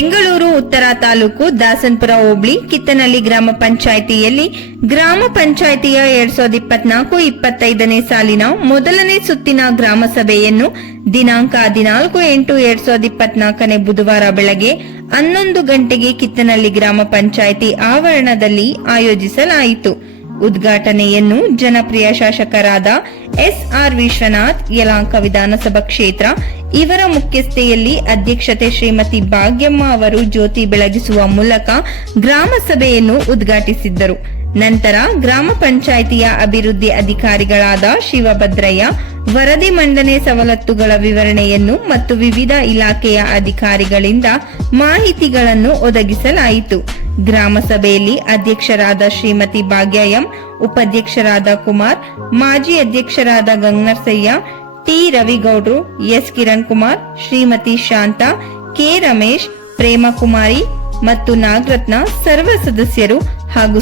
ಉತ್ತರ ತಾಲೂಕು, ದಾಸನ್ಪುರ, ಹೋಬಳಿ, ಕಿತ್ತನಹಳ್ಳಿ ಗ್ರಾಮ ಪಂಚಾಯಿತಿಯಲ್ಲಿ ಗ್ರಾಮ ಪಂಚಾಯಿತಿಯ ಎರಡ್ ಸಾವಿರದ ಇಪ್ಪತ್ನಾಲ್ಕು ಇಪ್ಪತ್ತೈದನೇ ಸಾಲಿನ ಮೊದಲನೇ ಸುತ್ತಿನ ಗ್ರಾಮ ಸಭೆಯನ್ನು ದಿನಾಂಕ ಹದಿನಾಲ್ಕು ಎಂಟು ಎರಡ್ ಸಾವಿರದ ಇಪ್ಪತ್ನಾಲ್ಕನೇ ಬುಧವಾರ ಬೆಳಗ್ಗೆ ಹನ್ನೊಂದು ಗಂಟೆಗೆ ಕಿತ್ತನಹಳ್ಳಿ ಗ್ರಾಮ ಪಂಚಾಯಿತಿ ಆವರಣದಲ್ಲಿ ಆಯೋಜಿಸಲಾಯಿತು. ಉದ್ಘಾಟನೆಯನ್ನು ಜನಪ್ರಿಯ ಶಾಸಕರಾದ ಎಸ್ ಆರ್ ವಿಶ್ವನಾಥ್ ಯಲಾಂಕ ವಿಧಾನಸಭಾ ಕ್ಷೇತ್ರ ಇವರ ಮುಖ್ಯಸ್ಥೆಯಲ್ಲಿ ಅಧ್ಯಕ್ಷತೆ ಶ್ರೀಮತಿ ಭಾಗ್ಯಮ್ಮ ಅವರು ಜ್ಯೋತಿ ಬೆಳಗಿಸುವ ಮೂಲಕ ಗ್ರಾಮ ಸಭೆಯನ್ನು ಉದ್ಘಾಟಿಸಿದ್ದರು. ನಂತರ ಗ್ರಾಮ ಪಂಚಾಯಿತಿಯ ಅಭಿವೃದ್ಧಿ ಅಧಿಕಾರಿಗಳಾದ ಶಿವಭದ್ರಯ್ಯ, ವರದಿ ಮಂಡನೆ ಸವಲತ್ತುಗಳ ವಿವರಣೆಯನ್ನು ಮತ್ತು ವಿವಿಧ ಇಲಾಖೆಯ ಅಧಿಕಾರಿಗಳಿಂದ ಮಾಹಿತಿಗಳನ್ನು ಒದಗಿಸಲಾಯಿತು. ಗ್ರಾಮ ಸಭೆಯಲ್ಲಿ ಅಧ್ಯಕ್ಷರಾದ ಶ್ರೀಮತಿ ಭಾಗ್ಯ ಉಪಾಧ್ಯಕ್ಷರಾದ ಕುಮಾರ್, ಮಾಜಿ ಅಧ್ಯಕ್ಷರಾದ Gangnarasaiah T Ravigowdru, S Kiran Kumar Shrimati Shanta, K Ramesh Premakumari ಮತ್ತು ನಾಗರತ್ನ ಸರ್ವ ಸದಸ್ಯರು ಹಾಗೂ